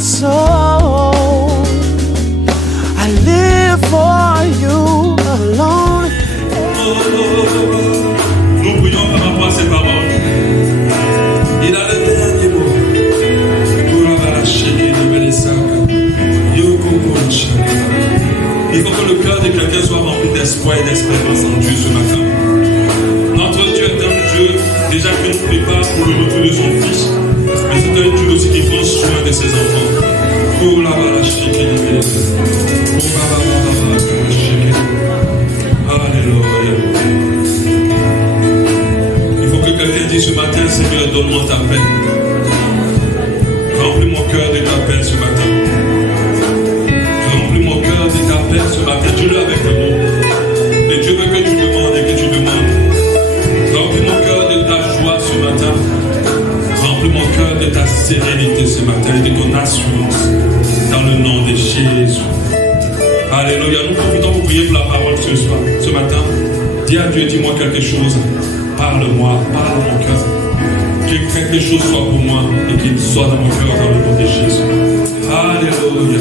soul. I live for you alone. Nous prions par rapport à ces paroles. Il a le dernier mot. Il faut que le cœur de quelqu'un soit rempli d'espoir et d'espérance en Dieu ce matin. Notre Dieu est un Dieu déjà qui nous prépare pour le retour de son Fils. Mais c'est un Dieu aussi qui prend soin de ses enfants. Alléluia. Il faut que quelqu'un dise ce matin, Seigneur, donne-moi ta paix. Remplis mon cœur de ta paix ce matin. Remplis mon cœur de ta paix ce matin. Dis-le avec le mot. Et Dieu veut que tu demandes et que tu demandes. Remplis mon cœur de ta joie ce matin. Remplis mon cœur de ta sérénité ce matin et de ton assurance. Dans le nom de Jésus. Alléluia. Nous profitons pour prier pour la parole ce soir, ce matin. Dis à Dieu, dis-moi quelque chose. Parle-moi, parle mon cœur. Que quelque chose soit pour moi et qu'il soit dans mon cœur dans le nom de Jésus. Alléluia.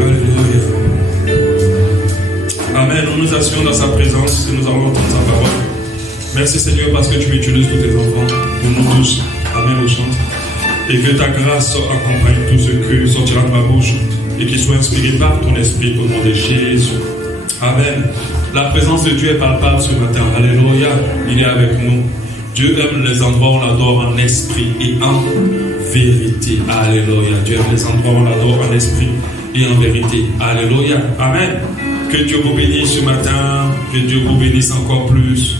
Alléluia. Amen. Nous nous asseyons dans sa présence et nous allons entendre sa parole. Merci Seigneur parce que tu utilises tous tes enfants, pour nous tous. Amen, au chante. Et que ta grâce accompagne tout ce que sortira de ma bouche et qu'il soit inspiré par ton esprit au nom de Jésus. Amen. La présence de Dieu est palpable ce matin. Alléluia. Il est avec nous. Dieu aime les endroits où on l'adore en esprit et en vérité. Alléluia. Dieu aime les endroits où on l'adore en esprit et en vérité. Alléluia. Amen. Que Dieu vous bénisse ce matin. Que Dieu vous bénisse encore plus.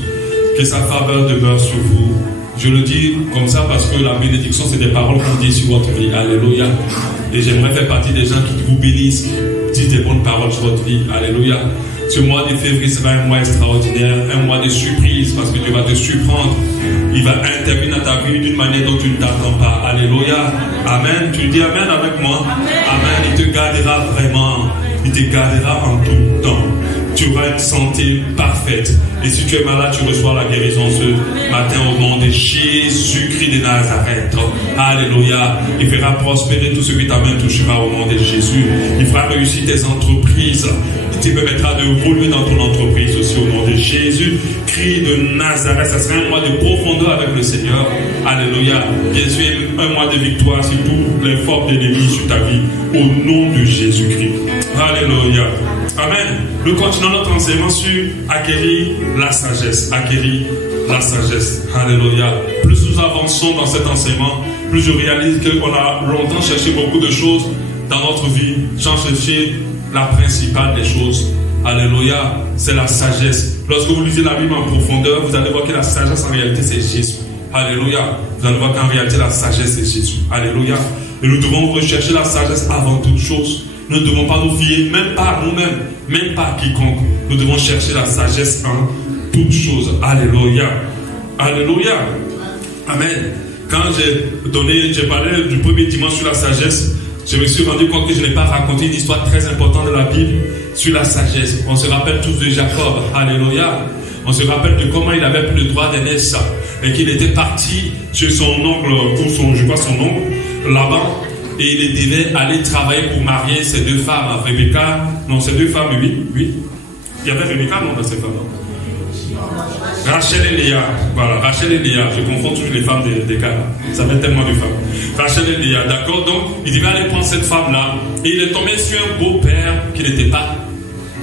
Que sa faveur demeure sur vous. Je le dis comme ça parce que la bénédiction, c'est des paroles qu'on dit sur votre vie. Alléluia. Et j'aimerais faire partie des gens qui vous bénissent, qui disent des bonnes paroles sur votre vie. Alléluia. Ce mois de février sera un mois extraordinaire, un mois de surprise parce que Dieu va te surprendre. Il va intervenir dans ta vie d'une manière dont tu ne t'attends pas. Alléluia. Amen. Tu dis Amen avec moi. Amen. Il te gardera vraiment. Il te gardera en tout temps. Tu auras une santé parfaite. Et si tu es malade, tu reçois la guérison ce matin au nom de Jésus-Christ de Nazareth. Alléluia. Il fera prospérer tout ce que ta main touchera au nom de Jésus. Il fera réussir tes entreprises. Il te permettra de évoluer dans ton entreprise aussi au nom de Jésus-Christ de Nazareth. Ça sera un mois de profondeur avec le Seigneur. Alléluia. Bien sûr, un mois de victoire sur tous les forces d'ennemis sur ta vie au nom de Jésus-Christ. Alléluia. Amen. Nous continuons notre enseignement sur acquérir la sagesse. Acquérir la sagesse. Alléluia. Plus nous avançons dans cet enseignement, plus je réalise qu'on a longtemps cherché beaucoup de choses dans notre vie, sans chercher la principale des choses. Alléluia. C'est la sagesse. Lorsque vous lisez la Bible en profondeur, vous allez voir que la sagesse en réalité c'est Jésus. Alléluia. Vous allez voir qu'en réalité la sagesse c'est Jésus. Alléluia. Et nous devons rechercher la sagesse avant toute chose. Nous ne devons pas nous fier, même pas à nous-mêmes, même pas à quiconque. Nous devons chercher la sagesse en toutes choses. Alléluia. Alléluia. Amen. Quand j'ai parlé du premier dimanche sur la sagesse, je me suis rendu compte que je n'ai pas raconté une histoire très importante de la Bible sur la sagesse. On se rappelle tous de Jacob. Alléluia. On se rappelle de comment il avait pris le droit d'aînesse et qu'il était parti chez son oncle, ou son oncle, là-bas. Et il devait aller travailler pour marier ces deux femmes, Rebecca, non, ces deux femmes, oui. Il y avait Rebecca, non, dans ces femmes. Rachel et Léa, voilà, Rachel et Léa, je confonds toujours les femmes des cas, ça fait tellement de femmes. Rachel et Léa, d'accord, donc il devait aller prendre cette femme-là, et il est tombé sur un beau-père qui n'était pas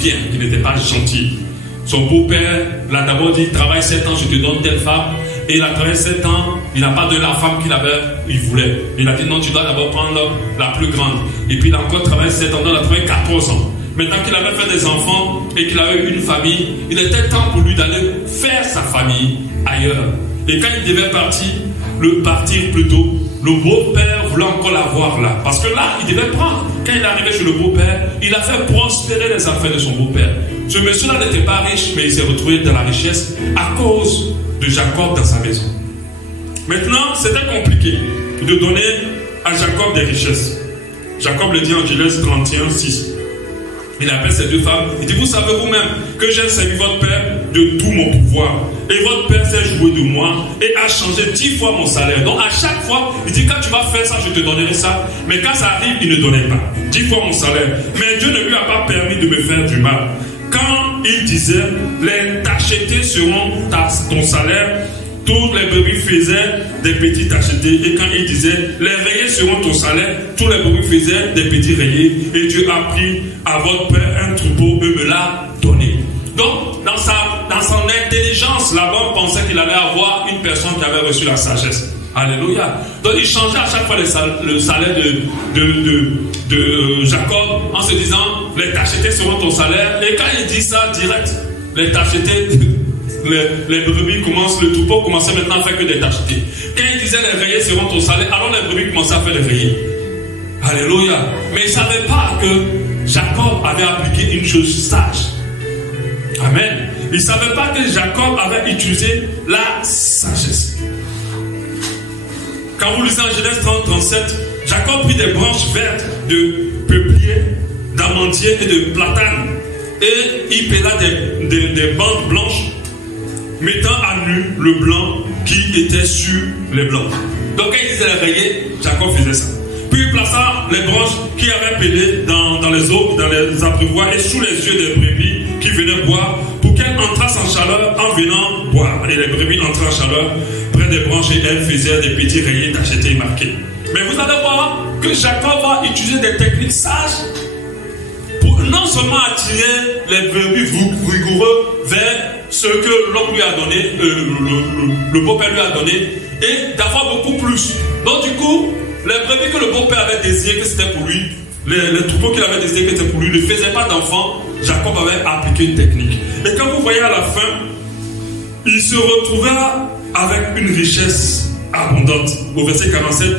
bien, qui n'était pas gentil. Son beau-père l'a d'abord dit, travaille 7 ans, je te donne telle femme. Et il a travaillé 7 ans, il n'a pas de la femme qu'il voulait. Il a dit non, tu dois d'abord prendre la plus grande. Et puis il a encore travaillé 7 ans, il a travaillé 14 ans. Maintenant qu'il avait fait des enfants et qu'il avait eu une famille, il était temps pour lui d'aller faire sa famille ailleurs. Et quand il devait partir plutôt, le beau-père voulait encore la voir là. Parce que là, il devait prendre. Quand il est arrivé chez le beau-père, il a fait prospérer les affaires de son beau-père. Ce monsieur-là n'était pas riche, mais il s'est retrouvé dans la richesse à cause de Jacob dans sa maison. Maintenant, c'était compliqué de donner à Jacob des richesses. Jacob le dit en Genèse 31, 6. Il appelle ces deux femmes. Il dit, vous savez vous-même que j'ai servi votre père de tout mon pouvoir. Et votre père s'est joué de moi et a changé 10 fois mon salaire. Donc à chaque fois, il dit quand tu vas faire ça, je te donnerai ça. Mais quand ça arrive, il ne donnait pas. 10 fois mon salaire. Mais Dieu ne lui a pas permis de me faire du mal. Quand il disait, les tachetés seront ton salaire, toutes les brebis faisaient des petits tachetés. Et quand il disait, les rayés seront ton salaire, tous les brebis faisaient des petits rayés. Et Dieu a pris à votre père un troupeau et me l'a donné. Donc, dans son intelligence, Laban pensait qu'il allait avoir une personne qui avait reçu la sagesse. Alléluia. Donc, il changeait à chaque fois le salaire de Jacob en se disant, les tachetés seront ton salaire. Et quand il dit ça direct, les tachetés, les brebis commencent, le troupeau commençait maintenant à faire que des tachetés. Quand il disait les rayés seront ton salaire, alors les brebis commençaient à faire les rayés. Alléluia. Mais il ne savait pas que Jacob avait appliqué une chose sage. Amen. Il ne savait pas que Jacob avait utilisé la sagesse. Quand vous lisez en Genèse 30-37, Jacob prit des branches vertes de peuplier, d'amandier et de platane. Et il pela des bandes blanches, mettant à nu le blanc qui était sur les blancs. Donc quand il disait les rayés, Jacob faisait ça. Puis il plaça les branches qu'il avait pelées dans les eaux, dans les abreuvoirs et sous les yeux des brebis qui venaient boire, pour qu'elles entrassent en chaleur en venant boire. Et les brebis entraient en chaleur près des branches et elles faisaient des petits rayés tachetés et marqués. Mais vous allez voir que Jacob va utiliser des techniques sages pour non seulement attirer les brebis vigoureux vers ce que l'homme lui a donné, le beau-père lui a donné, et d'avoir beaucoup plus. Donc du coup, les brebis que le beau-père avait désiré que c'était pour lui, les troupeaux qu'il avait désiré que c'était pour lui, ne faisaient pas d'enfants. Jacob avait appliqué une technique. Et quand vous voyez à la fin, il se retrouva avec une richesse abondante. Au verset 47,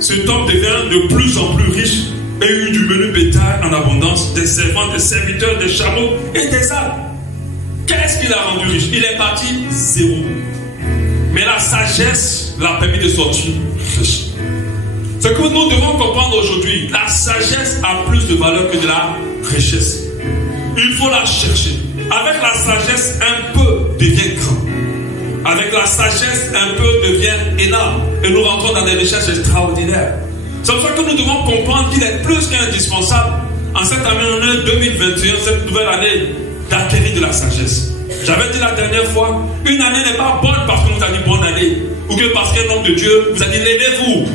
cet homme devient de plus en plus riche et eut du menu bétail en abondance, des servants, des serviteurs, des chameaux et des ânes. Qu'est-ce qu'il a rendu riche? Il est parti zéro. Mais la sagesse l'a permis de sortir riche. Ce que nous devons comprendre aujourd'hui, la sagesse a plus de valeur que de la richesse. Il faut la chercher. Avec la sagesse, un peu devient grand. Avec la sagesse, un peu devient énorme. Et nous rentrons dans des richesses extraordinaires. C'est pour ça que nous devons comprendre qu'il est plus qu'indispensable, en cette année 2021, cette nouvelle année, d'acquérir de la sagesse. J'avais dit la dernière fois, une année n'est pas bonne parce qu'on nous a dit bonne année. Ou que parce qu'un homme de Dieu vous a dit levez-vous,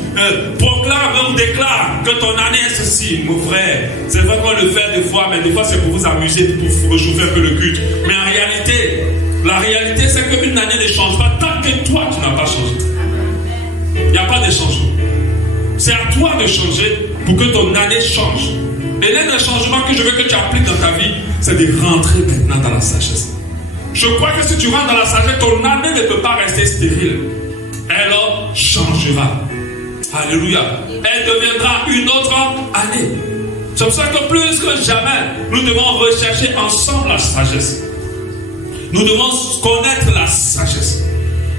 proclame, on déclare que ton année est ceci, mon frère. C'est vrai qu'on le fait des fois, mais des fois c'est pour vous amuser, pour réchauffer un peu le culte. Mais en réalité, la réalité c'est qu'une année ne change pas tant que toi tu n'as pas changé. Il n'y a pas de changement. C'est à toi de changer pour que ton année change. Et l'un des changements que je veux que tu appliques dans ta vie, c'est de rentrer maintenant dans la sagesse. Je crois que si tu rentres dans la sagesse, ton année ne peut pas rester stérile. Elle changera. Alléluia. Elle deviendra une autre année. C'est pour ça que plus que jamais, nous devons rechercher ensemble la sagesse. Nous devons connaître la sagesse.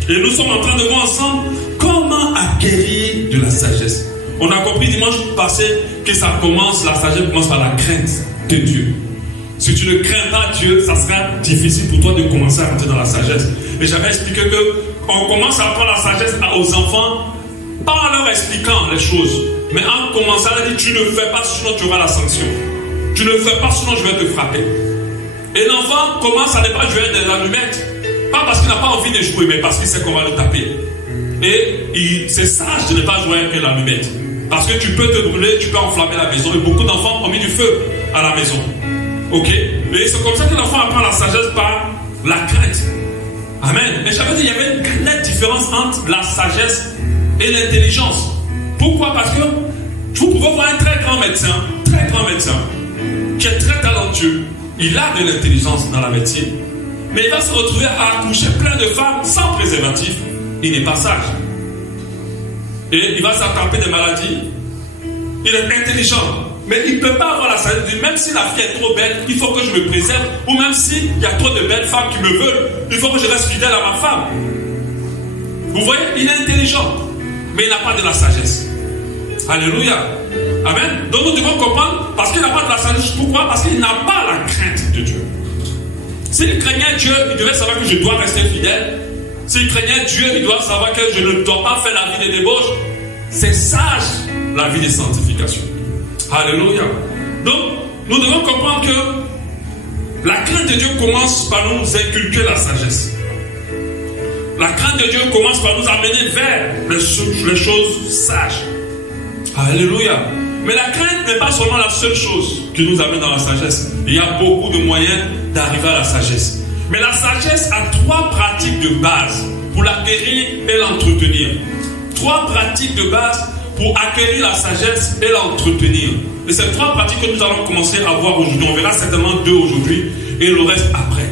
Et nous sommes en train de voir ensemble comment acquérir de la sagesse. On a compris dimanche passé que ça commence, la sagesse commence par la crainte de Dieu. Si tu ne crains pas Dieu, ça sera difficile pour toi de commencer à rentrer dans la sagesse. Et j'avais expliqué qu'on commence à apprendre la sagesse aux enfants, pas en leur expliquant les choses, mais en commençant à dire tu ne fais pas, sinon tu auras la sanction. Tu ne fais pas, sinon je vais te frapper. Et l'enfant commence à ne pas jouer des allumettes, pas parce qu'il n'a pas envie de jouer, mais parce qu'il sait qu'on va le taper. Et c'est sage de ne pas jouer avec l'allumette, parce que tu peux te brûler, tu peux enflammer la maison. Et beaucoup d'enfants ont mis du feu à la maison. Ok? Et c'est comme ça que l'enfant apprend la sagesse par la crainte. Amen. Mais j'avais dit qu'il y avait une nette différence entre la sagesse et l'intelligence. Pourquoi? Parce que vous pouvez voir un très grand médecin, qui est très talentueux. Il a de l'intelligence dans la médecine, mais il va se retrouver à accoucher plein de femmes sans préservatif. Il n'est pas sage. Et il va s'attraper des maladies. Il est intelligent. Mais il ne peut pas avoir la sagesse. Même si la fille est trop belle, il faut que je me préserve. Ou même s'il y a trop de belles femmes qui me veulent, il faut que je reste fidèle à ma femme. Vous voyez, il est intelligent, mais il n'a pas de la sagesse. Alléluia. Amen. Donc nous devons comprendre, parce qu'il n'a pas de la sagesse. Pourquoi? Parce qu'il n'a pas la crainte de Dieu. S'il craignait Dieu, il devait savoir que je dois rester fidèle. S'il craignait Dieu, il doit savoir que je ne dois pas faire la vie de débauche. C'est sage, la vie de sanctification. Alléluia. Donc, nous devons comprendre que la crainte de Dieu commence par nous inculquer la sagesse. La crainte de Dieu commence par nous amener vers les choses sages. Alléluia. Mais la crainte n'est pas seulement la seule chose qui nous amène dans la sagesse. Il y a beaucoup de moyens d'arriver à la sagesse. Mais la sagesse a 3 pratiques de base pour l'acquérir et l'entretenir. 3 pratiques de base pour acquérir la sagesse et l'entretenir. Et ces 3 pratiques que nous allons commencer à voir aujourd'hui. On verra certainement 2 aujourd'hui et le reste après.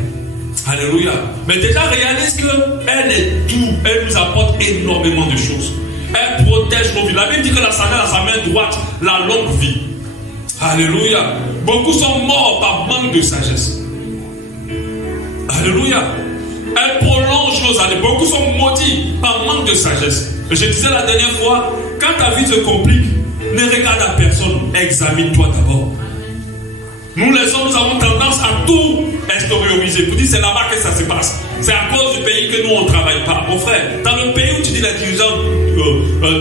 Alléluia. Mais déjà réalise qu'elle est tout. Elle nous apporte énormément de choses. Elle protège nos vies. La Bible dit que la sagesse a sa main droite la longue vie. Alléluia. Beaucoup sont morts par manque de sagesse. Alléluia. Elle prolonge nos années. Beaucoup sont maudits par manque de sagesse. Je disais la dernière fois, quand ta vie se complique, ne regarde à personne. Examine-toi d'abord. Nous les hommes, nous avons tendance à tout extérioriser. Pour dire c'est là-bas que ça se passe. C'est à cause du pays que nous on ne travaille pas. Mon frère, dans le pays où tu dis les dirigeants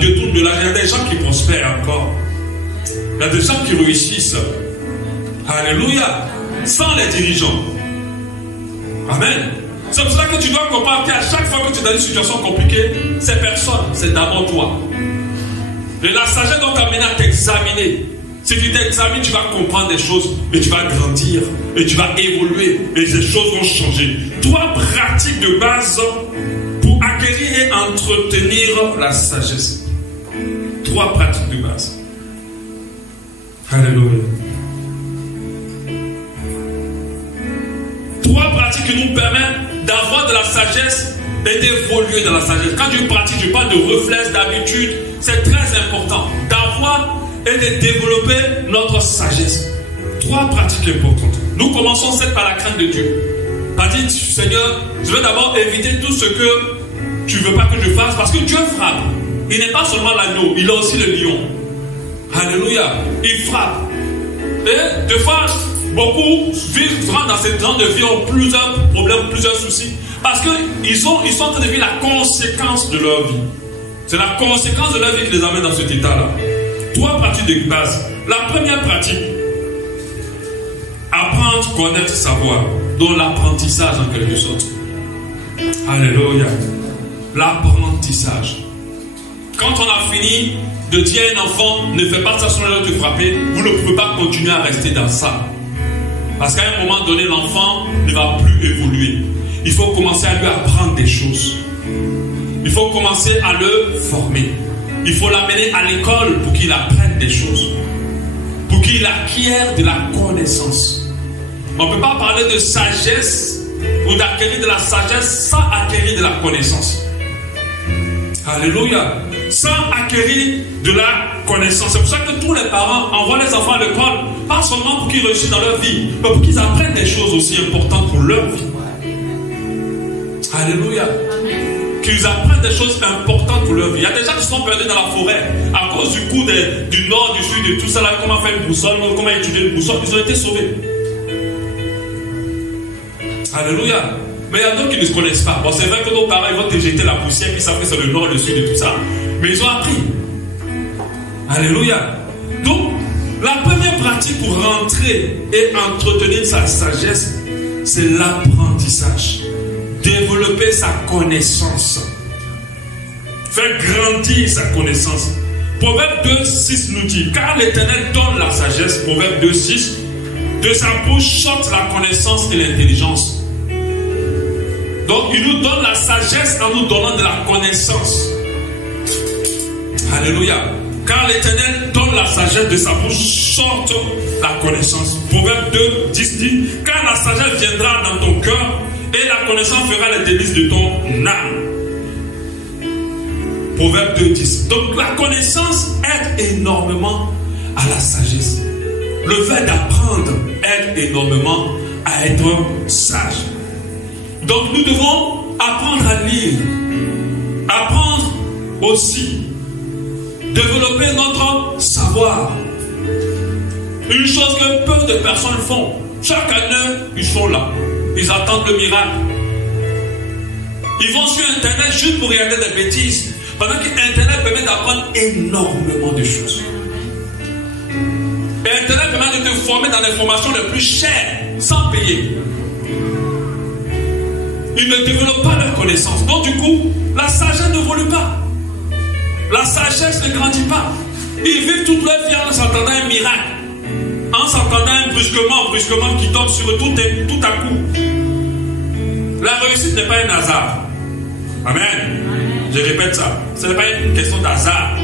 détournent de l'argent, il y a des gens qui prospèrent encore. Il y a des gens qui réussissent. Alléluia. Sans les dirigeants. Amen. C'est pour ça que tu dois comprendre qu'à chaque fois que tu es dans une situation compliquée, c'est personne, c'est d'abord toi. Et la sagesse doit t'amener à t'examiner. Si tu t'examines, tu vas comprendre des choses, et tu vas grandir, et tu vas évoluer, et ces choses vont changer. 3 pratiques de base pour acquérir et entretenir la sagesse. 3 pratiques de base. Alléluia. 3 pratiques qui nous permettent d'avoir de la sagesse et d'évoluer dans la sagesse. Quand je pratique, je parle de réflexes, d'habitude. C'est très important d'avoir et de développer notre sagesse. 3 pratiques importantes. Nous commençons par la crainte de Dieu. Pas dit, Seigneur, je vais d'abord éviter tout ce que tu ne veux pas que je fasse, parce que Dieu frappe. Il n'est pas seulement l'agneau, il a aussi le lion. Alléluia. Il frappe. Et des fois, beaucoup vivent dans cette grande vie, ont plusieurs problèmes, plusieurs soucis, parce qu'ils sont en train de vivre la conséquence de leur vie. C'est la conséquence de leur vie qui les amène dans cet état-là. 3 pratiques de base. La première pratique, apprendre, connaître, savoir, dont l'apprentissage en quelque sorte. Alléluia. L'apprentissage. Quand on a fini de dire à un enfant, ne fais pas ça sur l'heure de te frapper, vous ne pouvez pas continuer à rester dans ça. Parce qu'à un moment donné, l'enfant ne va plus évoluer. Il faut commencer à lui apprendre des choses. Il faut commencer à le former. Il faut l'amener à l'école pour qu'il apprenne des choses. Pour qu'il acquiert de la connaissance. On ne peut pas parler de sagesse ou d'acquérir de la sagesse sans acquérir de la connaissance. Alléluia. Sans acquérir de la connaissance. C'est pour ça que tous les parents envoient les enfants à l'école, pas seulement pour qu'ils réussissent dans leur vie, mais pour qu'ils apprennent des choses aussi importantes pour leur vie. Alléluia. Qu'ils apprennent des choses importantes pour leur vie. Il y a des gens qui sont perdus dans la forêt à cause du coup du nord, du sud, de tout ça, là, comment faire une boussole, comment étudier une boussole. Ils ont été sauvés. Alléluia. Mais il y a d'autres qui ne se connaissent pas. Bon, c'est vrai que nos parents ils vont te jeter la poussière, puis ils savent que c'est le nord, le sud et tout ça. Mais ils ont appris. Alléluia. Donc, la première pratique pour rentrer et entretenir sa sagesse, c'est l'apprentissage. Développer sa connaissance. Faire grandir sa connaissance. Proverbe 2:6 nous dit, car l'Éternel donne la sagesse, Proverbe 2:6, de sa bouche sortent la connaissance et l'intelligence. Donc il nous donne la sagesse en nous donnant de la connaissance. Alléluia. Car l'Éternel donne la sagesse, de sa bouche sortent la connaissance. Proverbe 2:10 dit, car la sagesse viendra dans ton cœur et la connaissance fera les délices de ton âme. Proverbe 2:10. Donc la connaissance aide énormément à la sagesse. Le fait d'apprendre aide énormément à être sage. Donc nous devons apprendre à lire. Apprendre aussi. Développer notre savoir. Une chose que peu de personnes font. Chaque année, ils sont là. Ils attendent le miracle. Ils vont sur Internet juste pour regarder des bêtises. Pendant que Internet permet d'apprendre énormément de choses. Et Internet permet de te former dans les formations les plus chères, sans payer. Ils ne développent pas leur connaissance. Donc du coup, la sagesse ne évolue pas. La sagesse ne grandit pas. Ils vivent toute leur vie en s'attendant à un miracle. En s'attendant à un brusquement qui tombe sur eux tout à coup. La réussite n'est pas un hasard. Amen. Je répète ça. Ce n'est pas une question d'hasard.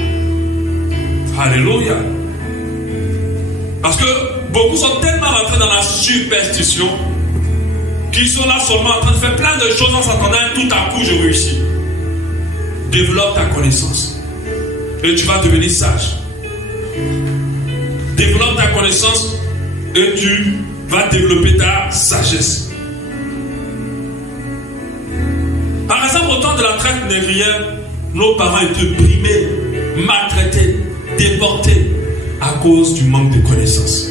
Alléluia. Parce que beaucoup sont tellement rentrés dans la superstition qu'ils sont là seulement en train de faire plein de choses en s'attendant à tout à coup je réussis. Développe ta connaissance. Et tu vas devenir sage. Développe ta connaissance et tu vas développer ta sagesse. Par exemple, au temps de la traite négrière, nos parents étaient brimés, maltraités, déportés à cause du manque de connaissances.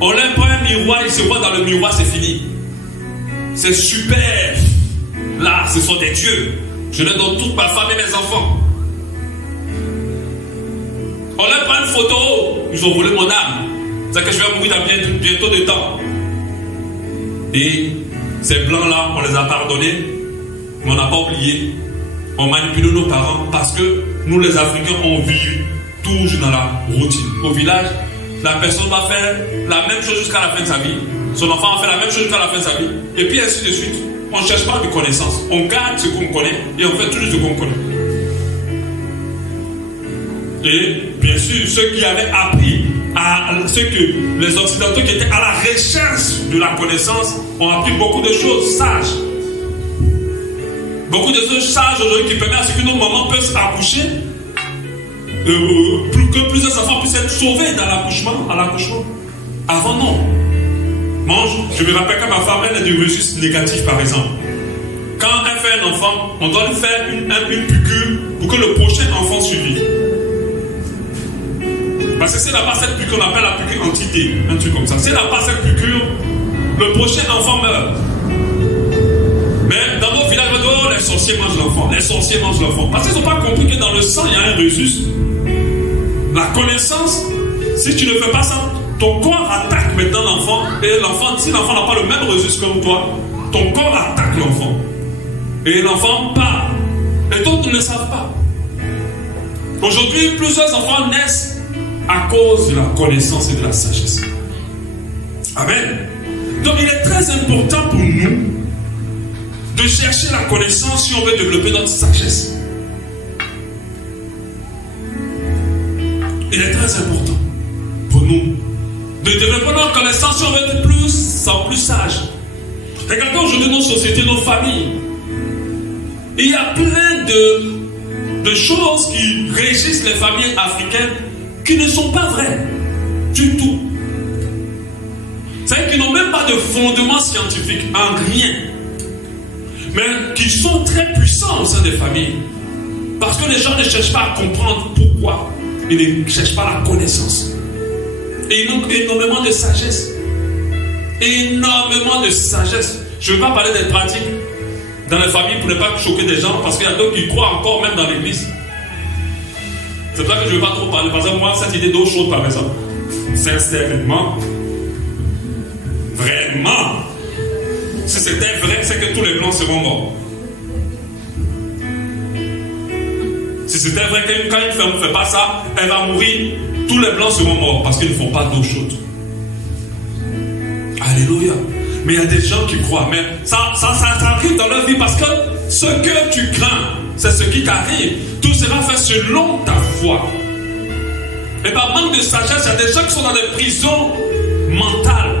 On leur prend un miroir, ils se voient dans le miroir, c'est fini. C'est super. Là, ce sont des dieux. Je leur donne toute ma femme et mes enfants. On leur prend une photo, ils ont volé mon âme. C'est que je vais mourir dans bientôt de temps. Et ces blancs-là, on les a pardonnés, mais on n'a pas oublié. On manipule nos parents parce que nous, les Africains, on vit toujours dans la routine. Au village, la personne va faire la même chose jusqu'à la fin de sa vie. Son enfant va faire la même chose jusqu'à la fin de sa vie. Et puis ainsi de suite. On ne cherche pas de connaissances. On garde ce qu'on connaît et on fait toujours ce qu'on connaît. Et bien sûr, ceux qui avaient appris, ceux que les Occidentaux qui étaient à la recherche de la connaissance ont appris beaucoup de choses sages. Beaucoup de choses sages aujourd'hui qui permettent à ce que nos mamans puissent accoucher, que plusieurs enfants puissent être sauvés dans l'accouchement, à l'accouchement. Avant non. Moi, je me rappelle quand ma femme elle a du registre négatif par exemple. Quand elle fait un enfant, on doit lui faire une piqûre pour que le prochain enfant suive. Parce que si elle n'a pas cette piqûre, on appelle la piqûre anti-D, un truc comme ça. Si elle n'a pas cette piqûre, le prochain enfant meurt. Mais dans nos villages, oh, les sorciers mangent l'enfant. Les sorciers mangent l'enfant. Parce qu'ils n'ont pas compris que dans le sang, il y a un registre. La connaissance, si tu ne fais pas ça, ton corps attaque maintenant l'enfant. Et l'enfant, si l'enfant n'a pas le même registre comme toi, ton corps attaque l'enfant. Et l'enfant part. Et d'autres ne le savent pas. Aujourd'hui, plusieurs enfants naissent à cause de la connaissance et de la sagesse. Amen. Donc il est très important pour nous de chercher la connaissance si on veut développer notre sagesse. Il est très important pour nous de développer notre connaissance si on veut être plus sage. Regardez aujourd'hui nos sociétés, nos familles. Il y a plein de choses qui régissent les familles africaines qui ne sont pas vraies du tout. C'est-à-dire qu'ils n'ont même pas de fondement scientifique en rien, mais qui sont très puissants au sein des familles. Parce que les gens ne cherchent pas à comprendre pourquoi. Ils ne cherchent pas la connaissance. Et ils ont énormément de sagesse. Énormément de sagesse. Je ne veux pas parler des pratiques dans les familles pour ne pas choquer des gens, parce qu'il y a d'autres qui croient encore même dans l'église. C'est pour ça que je ne veux pas trop parler. Par exemple, moi, cette idée d'eau chaude, par exemple, sincèrement, vraiment, si c'était vrai, c'est que tous les blancs seront morts. Si c'était vrai que quand une femme ne fait pas ça, elle va mourir, tous les blancs seront morts parce qu'ils ne font pas d'eau chaude. Alléluia. Mais il y a des gens qui croient, mais ça arrive dans leur vie parce que ce que tu crains, c'est ce qui t'arrive. Tout sera fait selon ta foi. Et par manque de sagesse, il y a des gens qui sont dans des prisons mentales.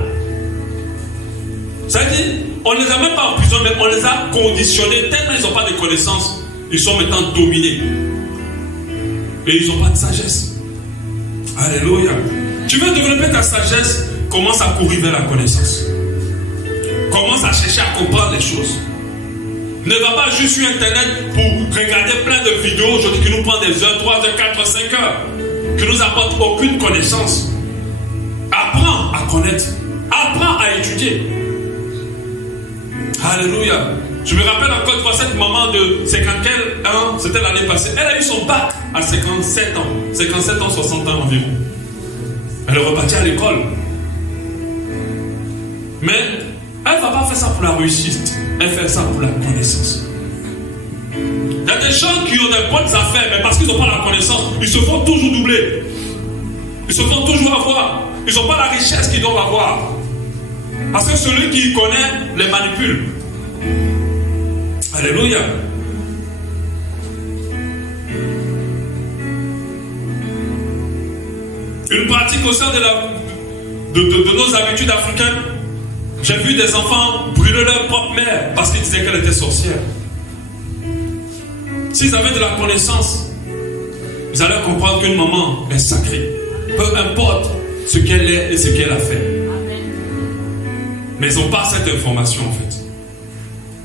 C'est-à-dire, on ne les a même pas en prison, mais on les a conditionnés tellement ils n'ont pas de connaissances. Ils sont maintenant dominés. Et ils n'ont pas de sagesse. Alléluia. Tu veux développer ta sagesse, commence à courir vers la connaissance. Commence à chercher à comprendre les choses. Ne va pas juste sur Internet pour regarder plein de vidéos aujourd'hui qui nous prennent des heures, 3 heures, 4 heures, 5 heures, qui ne nous apportent aucune connaissance. Apprends à connaître. Apprends à étudier. étudier. Alléluia. Je me rappelle encore une fois cette maman de 51 ans, c'était l'année passée. Elle a eu son bac à 57 ans. 57 ans, 60 ans environ. Elle est repartie à l'école. Mais elle ne va pas faire ça pour la réussite. Elle fait ça pour la connaissance. Il y a des gens qui ont des bonnes affaires, mais parce qu'ils n'ont pas la connaissance, ils se font toujours doubler. Ils se font toujours avoir. Ils n'ont pas la richesse qu'ils doivent avoir. Parce que celui qui connaît les manipule. Alléluia. Une pratique au sein de nos habitudes africaines. J'ai vu des enfants brûler leur propre mère parce qu'ils disaient qu'elle était sorcière. S'ils avaient de la connaissance, ils allaient comprendre qu'une maman est sacrée. Peu importe ce qu'elle est et ce qu'elle a fait. Mais ils n'ont pas cette information en fait.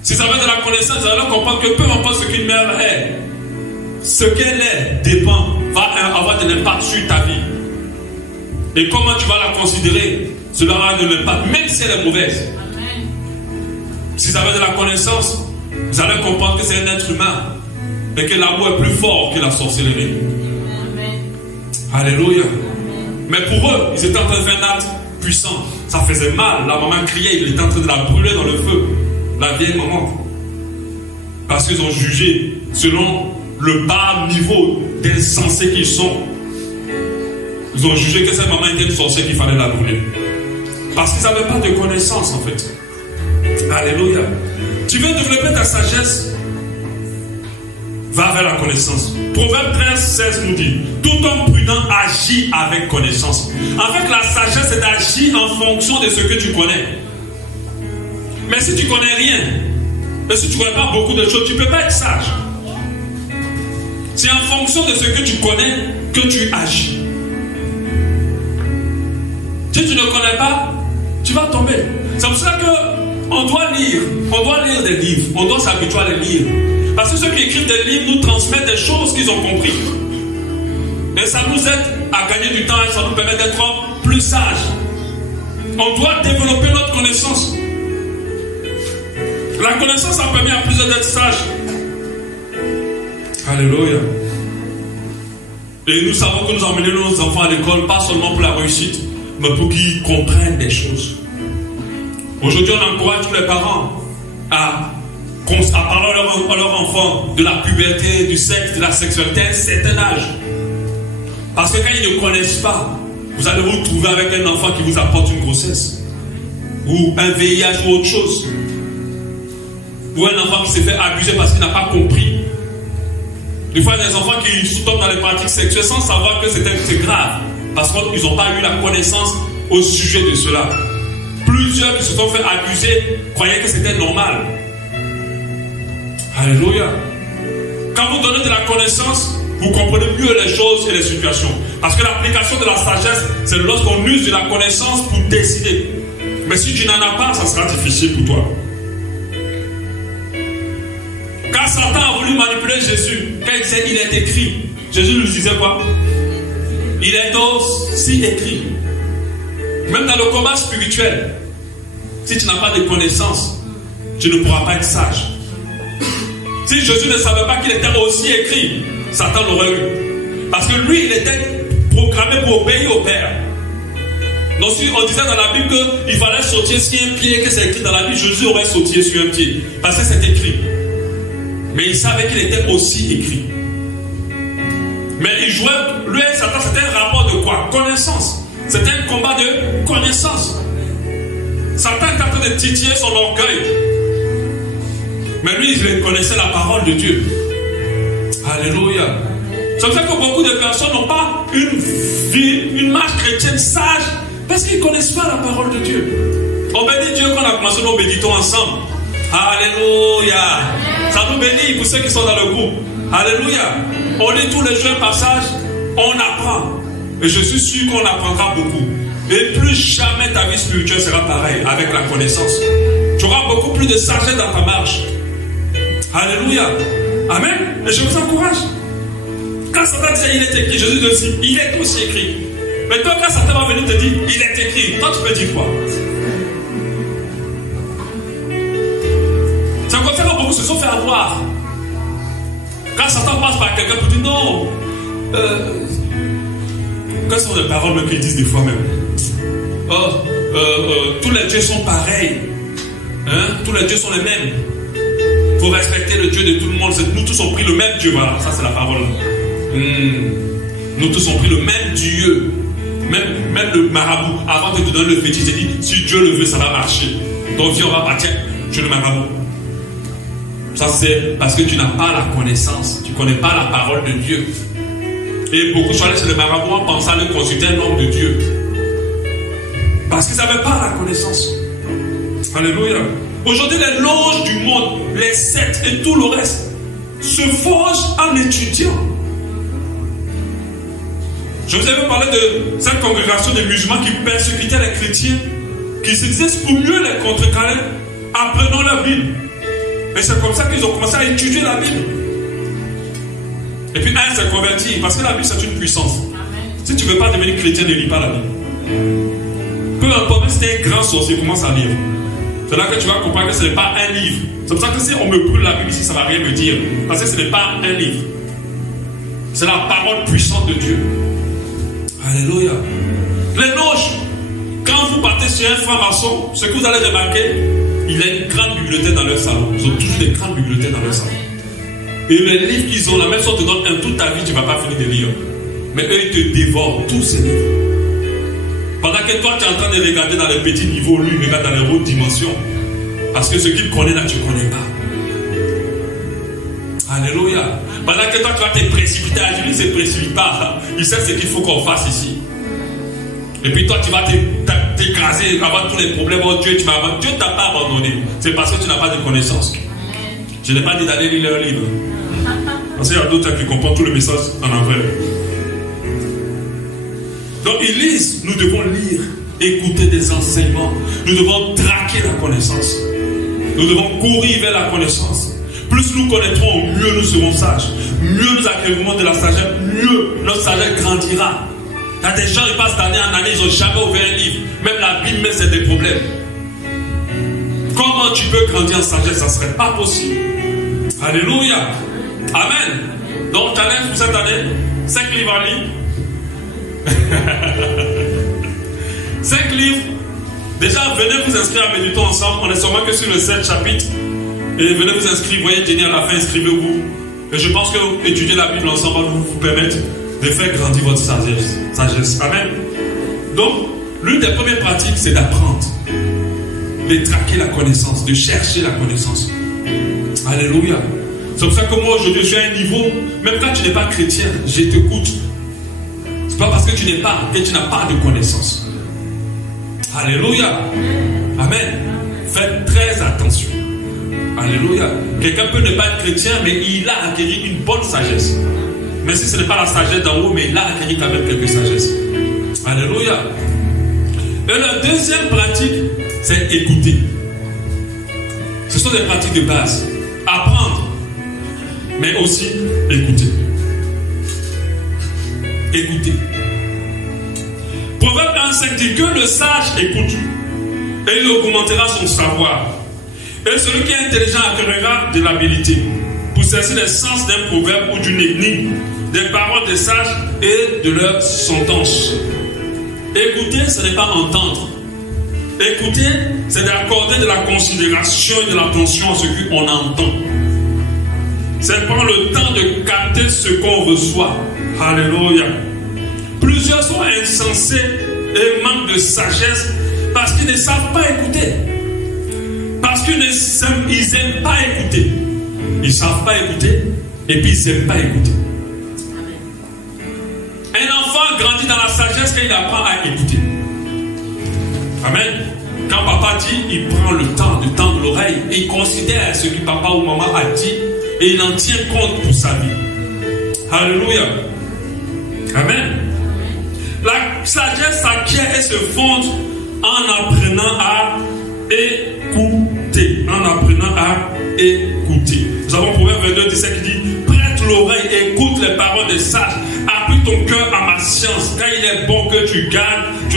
S'ils avaient de la connaissance, ils allaient comprendre que peu importe ce qu'une mère est, ce qu'elle est va avoir de l'impact sur ta vie. Et comment tu vas la considérer, cela aura de l'impact, même si elle est mauvaise. S'ils avaient de la connaissance, ils allaient comprendre que c'est un être humain et que l'amour est plus fort que la sorcellerie. Alléluia. Mais pour eux, ils étaient en train de faire un acte puissant. Ça faisait mal. La maman criait, il était en train de la brûler dans le feu. La vieille maman. Parce qu'ils ont jugé selon le bas niveau d'insensés qu'ils sont. Ils ont jugé que cette maman était une sorcière qu'il fallait la brûler. Parce qu'ils n'avaient pas de connaissance en fait. Alléluia. Tu veux développer ta sagesse? Va vers la connaissance. Proverbe 13, 16 nous dit: tout homme prudent agit avec connaissance. En fait, la sagesse, c'est d'agir en fonction de ce que tu connais. Mais si tu ne connais rien, et si tu ne connais pas beaucoup de choses, tu ne peux pas être sage. C'est en fonction de ce que tu connais que tu agis. Si tu ne connais pas, tu vas tomber. C'est pour ça qu'on doit lire. On doit lire des livres. On doit s'habituer à les lire. Parce que ceux qui écrivent des livres nous transmettent des choses qu'ils ont compris. Et ça nous aide à gagner du temps et ça nous permet d'être plus sages. On doit développer notre connaissance. La connaissance a permis à plusieurs d'être sages. Alléluia. Et nous savons que nous emmenons nos enfants à l'école, pas seulement pour la réussite, mais pour qu'ils comprennent des choses. Aujourd'hui, on encourage tous les parents à parler à leurs enfants de la puberté, du sexe, de la sexualité à un certain âge. Parce que quand ils ne connaissent pas, vous allez vous trouver avec un enfant qui vous apporte une grossesse, ou un VIH ou autre chose, ou un enfant qui s'est fait abuser parce qu'il n'a pas compris. Des fois, il y a des enfants qui tombent dans les pratiques sexuelles sans savoir que c'est grave, parce qu'ils n'ont pas eu la connaissance au sujet de cela. Plusieurs qui se sont fait abuser croyaient que c'était normal. Alléluia. Quand vous donnez de la connaissance, vous comprenez mieux les choses et les situations. Parce que l'application de la sagesse, c'est lorsqu'on use de la connaissance pour décider. Mais si tu n'en as pas, ça sera difficile pour toi. Quand Satan a voulu manipuler Jésus, quand il disait il est écrit, Jésus lui disait quoi? Il est aussi écrit. Même dans le combat spirituel, si tu n'as pas de connaissances, tu ne pourras pas être sage. Si Jésus ne savait pas qu'il était aussi écrit, Satan l'aurait eu. Parce que lui, il était programmé pour obéir au Père. Donc si on disait dans la Bible qu'il fallait sautiller sur un pied, que c'est écrit dans la Bible, Jésus aurait sauté sur un pied. Parce que c'est écrit. Mais il savait qu'il était aussi écrit. Mais il jouait, lui et Satan, c'était un rapport de quoi? Connaissance. C'était un combat de connaissance. Satan était en train de titiller son orgueil. Mais lui, il connaissait la parole de Dieu. Alléluia. C'est pour ça que beaucoup de personnes n'ont pas une marche chrétienne sage parce qu'ils ne connaissent pas la parole de Dieu. On bénit Dieu quand on a commencé, nous méditons ensemble. Alléluia. Ça nous bénit pour ceux qui sont dans le groupe. Alléluia. On lit tous les jours passages, on apprend. Et je suis sûr qu'on apprendra beaucoup. Et plus jamais ta vie spirituelle sera pareille avec la connaissance. Tu auras beaucoup plus de sagesse dans ta marche. Alléluia. Amen. Et je vous encourage. Quand Satan disait il est écrit, Jésus dit aussi, il est aussi écrit. Mais toi, quand Satan va venir te dire, il est écrit, toi tu peux dire quoi? avoir. Quand Satan passe par quelqu'un pour dire non, quelles sont les paroles qu'ils disent des fois même? Tous les dieux sont pareils. Hein? Tous les dieux sont les mêmes. Il faut respecter le Dieu de tout le monde. Nous tous ont pris le même Dieu. Voilà, ça c'est la parole. Nous tous ont pris le même Dieu. Même le marabout, avant de te donner le fétiche, il dit, si Dieu le veut, ça va marcher. Donc viens, on va partir, tu es le marabout. Ça c'est parce que tu n'as pas la connaissance. Tu ne connais pas la parole de Dieu. Et beaucoup sont allés chez le marabout en pensant aller consulter un homme de Dieu. Parce qu'ils n'avaient pas la connaissance. Alléluia. Aujourd'hui, les loges du monde, les sectes et tout le reste se forgent en étudiant. Je vous avais parlé de cette congrégation de musulmans qui persécutaient les chrétiens, qui se disaient pour mieux les contrecarrer, apprenons la Bible. Et c'est comme ça qu'ils ont commencé à étudier la Bible. Et puis un s'est converti, parce que la Bible c'est une puissance. Si tu ne veux pas devenir chrétien, ne lis pas la Bible. Peu importe, même si tu es un grand sorcier, commence à lire. C'est là que tu vas comprendre que ce n'est pas un livre. C'est pour ça que si on me brûle la Bible ici, ça ne va rien me dire. Parce que ce n'est pas un livre. C'est la parole puissante de Dieu. Alléluia. Les loges, quand vous partez chez un franc-maçon, ce que vous allez remarquer, il y a une grande bibliothèque dans leur salon. Ils ont toujours des grandes bibliothèques dans leur salon. Et les livres qu'ils ont, la même chose te donne toute ta vie, tu ne vas pas finir de lire. Mais eux, ils te dévorent tous ces livres. Pendant que toi, tu es en train de regarder dans les petits niveaux, lui, il regarde dans les hautes dimensions. Parce que ce qu'il connaît là, tu ne connais pas. Alléluia. Pendant que toi, tu vas te précipiter, lui, il ne se précipite pas. Il sait ce qu'il faut qu'on fasse ici. Et puis toi, tu vas t'écraser, avoir tous les problèmes. Oh Dieu, Dieu ne t'a pas abandonné. C'est parce que tu n'as pas de connaissances. Je n'ai pas dit d'aller lire leur livre. Parce qu'il y a d'autres qui comprennent tout le message en anglais. Donc ils lisent, nous devons lire, écouter des enseignements. Nous devons traquer la connaissance. Nous devons courir vers la connaissance. Plus nous connaîtrons, mieux nous serons sages. Mieux nous acquérerons de la sagesse, mieux notre sagesse grandira. Il y a des gens qui passent d'année en année, ils n'ont jamais ouvert un livre. Même la Bible, mais c'est des problèmes. Comment tu peux grandir en sagesse? Ça ne serait pas possible. Alléluia. Amen. Donc, challenge pour cette année, 5 livres en ligne. 5 livres. Déjà, venez vous inscrire à Méditons ensemble. On est sûrement que sur le 7 chapitre. Et venez vous inscrire. Voyez, Jenny à la fin, inscrivez-vous. Et je pense que étudier la Bible ensemble va vous permettre de faire grandir votre sagesse. Amen. Donc, l'une des premières pratiques, c'est d'apprendre. De traquer la connaissance, de chercher la connaissance. Alléluia. C'est pour ça que moi, aujourd'hui, je suis à un niveau, même quand tu n'es pas chrétien, je t'écoute. C'est pas parce que tu n'as pas de connaissance. Alléluia. Amen. Faites très attention. Alléluia. Quelqu'un peut ne pas être chrétien, mais il a acquis une bonne sagesse. Même si ce n'est pas la sagesse d'en haut, mais il a acquis quand même quelques sagesses. Alléluia. Et la deuxième pratique, c'est écouter. Ce sont des pratiques de base. Apprendre, mais aussi écouter. Écouter. Proverbe 1,5 dit que le sage écoute et il augmentera son savoir. Et celui qui est intelligent acquérera de l'habilité pour saisir les sens d'un proverbe ou d'une énigme, des paroles des sages et de leurs sentences. Écouter, ce n'est pas entendre. Écouter, c'est d'accorder de la considération et de l'attention à ce qu'on entend. C'est prendre le temps de capter ce qu'on reçoit. Alléluia. Plusieurs sont insensés et manquent de sagesse parce qu'ils ne savent pas écouter. Parce qu'ils n'aiment pas écouter. Ils ne savent pas écouter et puis ils n'aiment pas écouter. Un enfant grandit dans la sagesse quand il apprend à écouter. Amen. Quand papa dit, il prend le temps de tendre l'oreille et il considère ce que papa ou maman a dit et il en tient compte pour sa vie. Alléluia. Amen. La sagesse s'acquiert et se fonde en apprenant à écouter. En apprenant à écouter. Nous avons Proverbe 22, 17 qui dit, prête l'oreille, écoute les paroles des sages. Appuie ton cœur à ma science. Quand il est bon que tu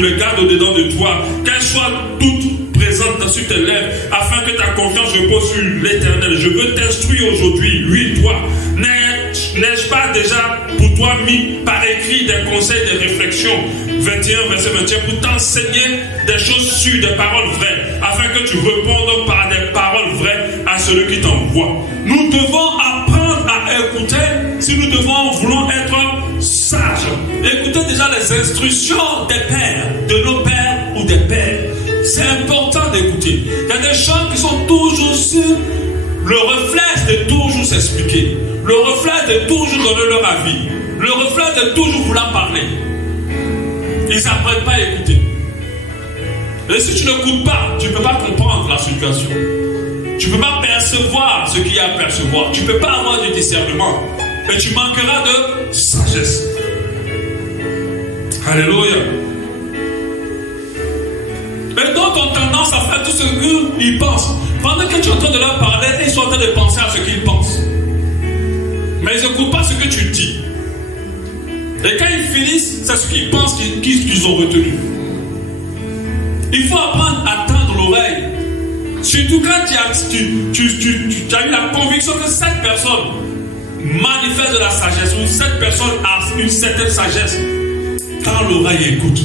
le gardes au-dedans de toi. Qu'elle soit toute présente sur tes lèvres, afin que ta confiance repose sur l'Éternel. Je veux t'instruire aujourd'hui, lui, toi. N'ai-je pas déjà pour toi mis par écrit des conseils, des réflexions, 21, verset 21, pour t'enseigner des choses sûres, des paroles vraies, afin que tu répondes par des paroles vraies à celui qui t'envoie. Nous devons apprendre à écouter si nous voulons être sages. Écoutez déjà les instructions des pères, de nos pères ou des pères. C'est important d'écouter. Il y a des gens qui sont toujours sur le reflet de toujours s'expliquer, le reflet de toujours donner leur avis, le reflet de toujours vouloir parler. Ils n'apprennent pas à écouter. Et si tu n'écoutes pas, tu ne peux pas comprendre la situation. Tu ne peux pas percevoir ce qu'il y a à percevoir. Tu ne peux pas avoir du discernement. Et tu manqueras de sagesse. Alléluia. Et donc, on a tendance à faire tout ce qu'ils pensent. Pendant que tu es en train de leur parler, ils sont en train de penser à ce qu'ils pensent. Mais ils n'écoutent pas ce que tu dis. Et quand ils finissent, c'est ce qu'ils pensent qu'ils ont retenu. Il faut apprendre à tendre l'oreille. Surtout quand tu as eu la conviction que cette personne manifeste de la sagesse, ou cette personne a une certaine sagesse. Tends l'oreille et écoute.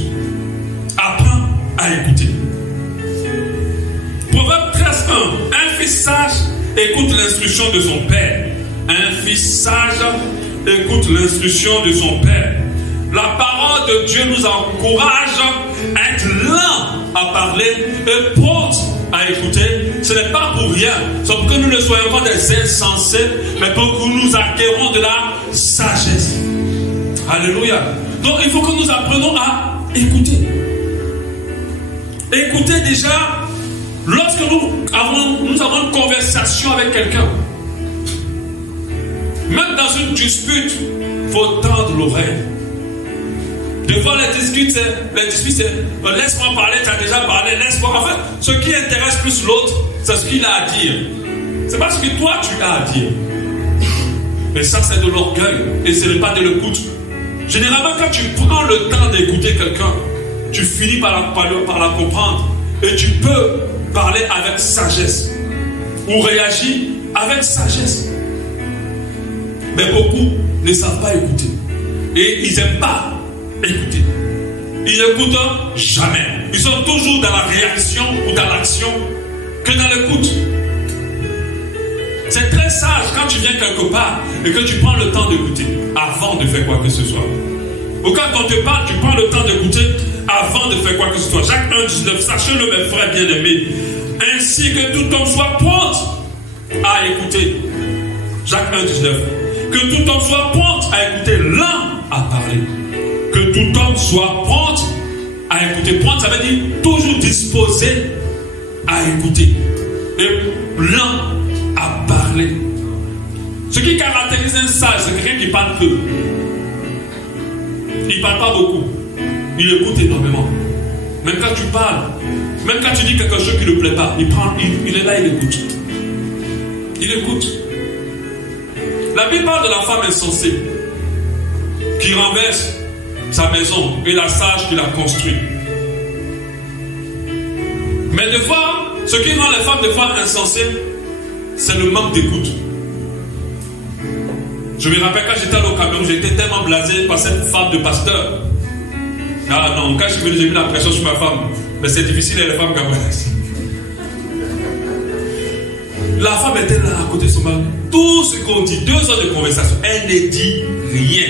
Apprends à écouter. Proverbe 13:1. Un fils sage écoute l'instruction de son père. Un fils sage écoute l'instruction de son père. La parole de Dieu nous encourage à être lent à parler et prompt à écouter. Ce n'est pas pour rien. C'est pour que nous ne soyons pas des insensés, mais pour que nous acquérons de la sagesse. Alléluia. Donc il faut que nous apprenions à écouter. Écoutez déjà, lorsque nous avons une conversation avec quelqu'un, même dans une dispute, il faut tendre l'oreille. Des fois, les disputes, c'est laisse-moi parler, tu as déjà parlé, laisse-moi. En fait, ce qui intéresse plus l'autre, c'est ce qu'il a à dire. C'est pas ce que toi tu as à dire. Mais ça, c'est de l'orgueil et ce n'est pas de l'écoute. Généralement, quand tu prends le temps d'écouter quelqu'un, tu finis par la comprendre et tu peux parler avec sagesse ou réagir avec sagesse. Mais beaucoup ne savent pas écouter et ils n'aiment pas écouter. Ils n'écoutent jamais. Ils sont toujours dans la réaction ou dans l'action que dans l'écoute. C'est très sage quand tu viens quelque part et que tu prends le temps d'écouter avant de faire quoi que ce soit. Ou quand on te parle, tu prends le temps d'écouter avant de faire quoi que ce soit. Jacques 1,19, sachez-le mes frères bien-aimés, ainsi que tout homme soit prompt à écouter. Jacques 1,19, que tout homme soit prompt à écouter, lent à parler. Que tout homme soit prompt à écouter. Prompt, ça veut dire toujours disposé à écouter. Et lent à parler. Ce qui caractérise un sage, c'est quelqu'un qui parle peu. Il ne parle pas beaucoup. Il écoute énormément. Même quand tu parles, même quand tu dis quelque chose qui ne plaît pas, il est là, il écoute. Il écoute. La Bible parle de la femme insensée qui renverse sa maison et la sage qui la construit. Mais des fois, ce qui rend les femmes des fois insensées, c'est le manque d'écoute. Je me rappelle quand j'étais au Cameroun, j'étais tellement blasé par cette femme de pasteur. Ah non, quand je suis venu, j'ai mis la pression sur ma femme. Mais c'est difficile, les femmes camerounaises. La femme était là à côté de son mari. Tout ce qu'on dit, 2 heures de conversation, elle ne dit rien.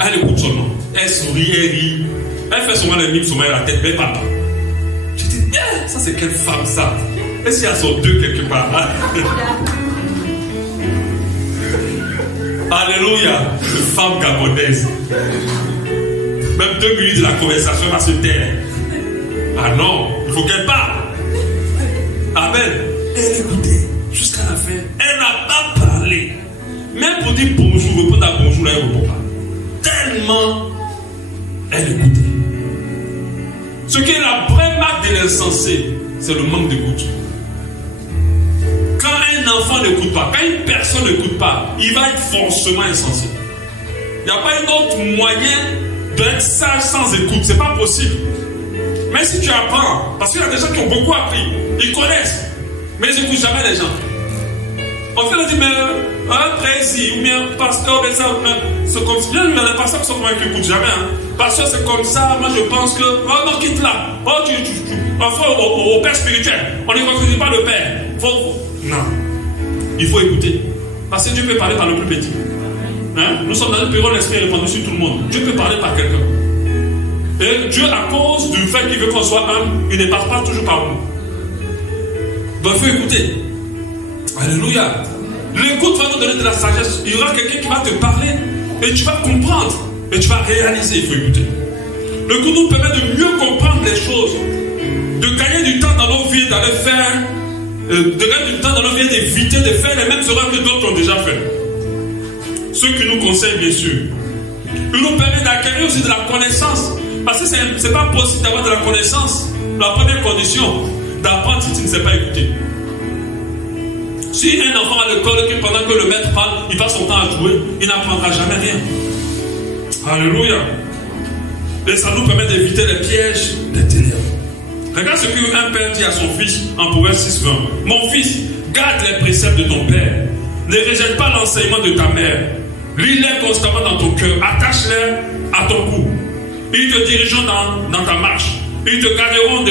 Elle écoute seulement. Elle sourit, elle rit. Elle fait seulement les mime, seulement la tête, mais papa. Je dis, ça c'est quelle femme ça? Est-ce qu'il y a son 2 quelque part? Alléluia, une femme gabonaise. Même 2 minutes de la conversation va se taire. Ah non, il faut qu'elle parle. Amen. Elle écoutait jusqu'à la fin. Elle n'a pas parlé. Même pour dire bonjour, répondre à bonjour, elle ne répond pas. Tellement elle écoutait. Ce qui est la vraie marque de l'insensé, c'est le manque d'écoute. Quand un enfant n'écoute pas, quand une personne n'écoute pas, il va être forcément insensé. Il n'y a pas un autre moyen d'être sage sans écoute. Ce n'est pas possible. Mais si tu apprends, parce qu'il y a des gens qui ont beaucoup appris, ils connaissent, mais ils n'écoutent jamais les gens. On fait le dire, mais un président ou bien pasteur, mais ça, c'est comme ça. Il y a des pasteurs qui sont convaincus, qui n'écoutent jamais. Hein. Pasteur, c'est comme ça, moi je pense que, oh non, quitte là. Oh, enfin, au père spirituel, on ne reconnaît pas le père. Non, il faut écouter. Parce que Dieu peut parler par le plus petit. Hein? Nous sommes dans une période où l'esprit est répandu sur tout le monde. Dieu peut parler par quelqu'un. Et Dieu, à cause du fait qu'il veut qu'on soit humble, il ne passe pas toujours par nous. Donc il faut écouter. Alléluia. L'écoute va nous donner de la sagesse. Il y aura quelqu'un qui va te parler et tu vas comprendre et tu vas réaliser. Il faut écouter. L'écoute nous permet de mieux comprendre les choses, de gagner du temps dans nos vies, d'aller faire, de gagner du temps dans nos vies, d'éviter de faire les mêmes erreurs que d'autres ont déjà fait. Ceux qui nous conseillent, bien sûr. Il nous permet d'acquérir aussi de la connaissance. Parce que ce n'est pas possible d'avoir de la connaissance. La première condition d'apprendre si tu ne sais pas écouter. Si un enfant à l'école, pendant que le maître parle, il passe son temps à jouer, il n'apprendra jamais rien. Alléluia. Et ça nous permet d'éviter les pièges des ténèbres. Regarde ce qu'un père dit à son fils en Proverbe 6:20. Mon fils, garde les préceptes de ton père. Ne rejette pas l'enseignement de ta mère. Lis-les constamment dans ton cœur. Attache-les à ton cou. Ils te dirigeront dans ta marche. Ils te garderont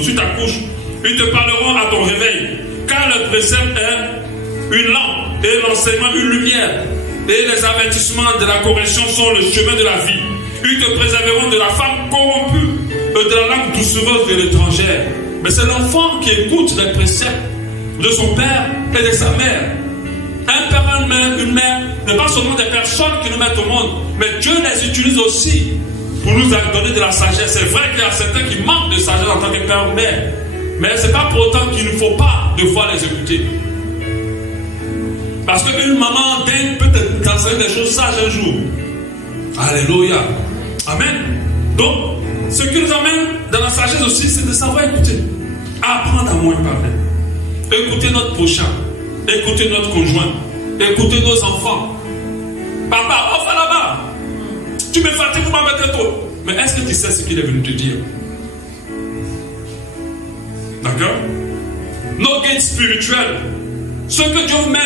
sur ta couche. Ils te parleront à ton réveil. Car le précepte est une lampe et l'enseignement une lumière. Et les avertissements de la correction sont le chemin de la vie. Ils te préserveront de la femme corrompue et de la langue doucereuse de l'étrangère. Mais c'est l'enfant qui écoute les préceptes de son père et de sa mère. Un père, une mère, n'est pas seulement des personnes qui nous mettent au monde, mais Dieu les utilise aussi pour nous donner de la sagesse. C'est vrai qu'il y a certains qui manquent de sagesse en tant que père ou mère, mais ce n'est pas pour autant qu'il ne faut pas devoir les écouter. Parce qu'une maman daigne peut t'enseigner des choses sages un jour. Alléluia. Amen. Donc, ce qui nous amène dans la sagesse aussi, c'est de savoir écouter. Apprendre à moins parler. Écouter notre prochain. Écouter notre conjoint. Écouter nos enfants. Papa, on va là-bas. Tu me fatigues pour m'embêter trop. Mais est-ce que tu sais ce qu'il est venu te dire? D'accord? Nos guides spirituels, ceux que Dieu vous met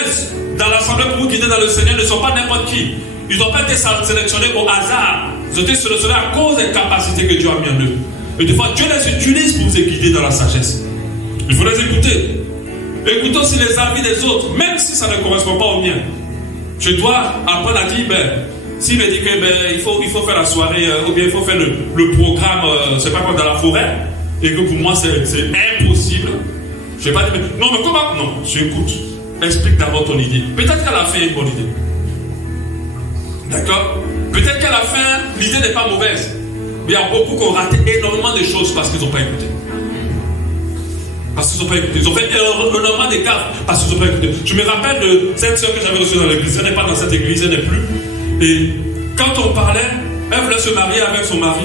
dans l'assemblée pour vous guider dans le Seigneur, ne sont pas n'importe qui. Ils n'ont pas été sélectionnés au hasard. Ils ont été sélectionnés à cause des capacités que Dieu a mis en eux. Et des fois, Dieu les utilise pour vous guider dans la sagesse. Il faut les écouter. Écoutez aussi les avis des autres, même si ça ne correspond pas au mien. Je dois apprendre à dire, s'il me dit que il faut faire la soirée, ou bien il faut faire le programme, c'est pas comme dans la forêt, et que pour moi c'est impossible. Je vais pas dire, non, mais comment? Non, j'écoute. Explique d'abord ton idée. Peut-être qu'à la fin, il y a une bonne idée. D'accord? Peut-être qu'à la fin, l'idée n'est pas mauvaise. Mais il y a beaucoup qui ont raté énormément de choses parce qu'ils n'ont pas écouté. Parce qu'ils n'ont pas écouté. Ils ont fait énormément d'écarts parce qu'ils n'ont pas écouté. Je me rappelle de cette soeur que j'avais reçue dans l'église. Elle n'est pas dans cette église, elle n'est plus. Et quand on parlait, elle voulait se marier avec son mari.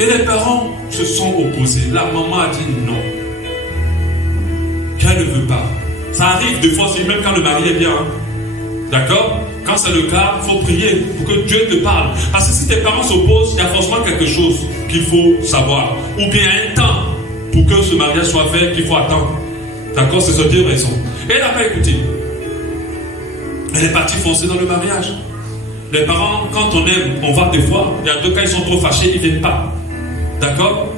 Et les parents se sont opposés. La maman a dit non. Qu'elle ne veut pas. Ça arrive des fois, même quand le mari est bien. Hein. D'accord? Quand c'est le cas, il faut prier pour que Dieu te parle. Parce que si tes parents s'opposent, il y a forcément quelque chose qu'il faut savoir. Ou bien un temps pour que ce mariage soit fait qu'il faut attendre. D'accord? C'est ce deux raisons. Et elle n'a pas écouté. Elle est partie foncer dans le mariage. Les parents, quand on aime, on va des fois. Il y a deux cas, ils sont trop fâchés, ils ne viennent pas. D'accord?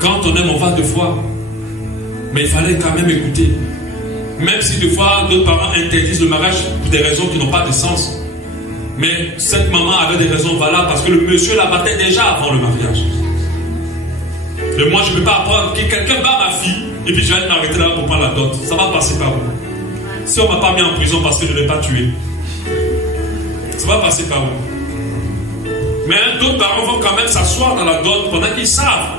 Quand on aime, on va deux fois. Mais il fallait quand même écouter. Même si des fois, d'autres parents interdisent le mariage pour des raisons qui n'ont pas de sens. Mais cette maman avait des raisons valables parce que le monsieur la battait déjà avant le mariage. Et moi, je ne peux pas apprendre que quelqu'un bat ma fille et puis je vais m'arrêter là pour prendre la dot. Ça va passer par où? Si on ne m'a pas mis en prison parce que je ne l'ai pas tué, ça va passer par où? Mais d'autres parents vont quand même s'asseoir dans la dot pendant qu'ils savent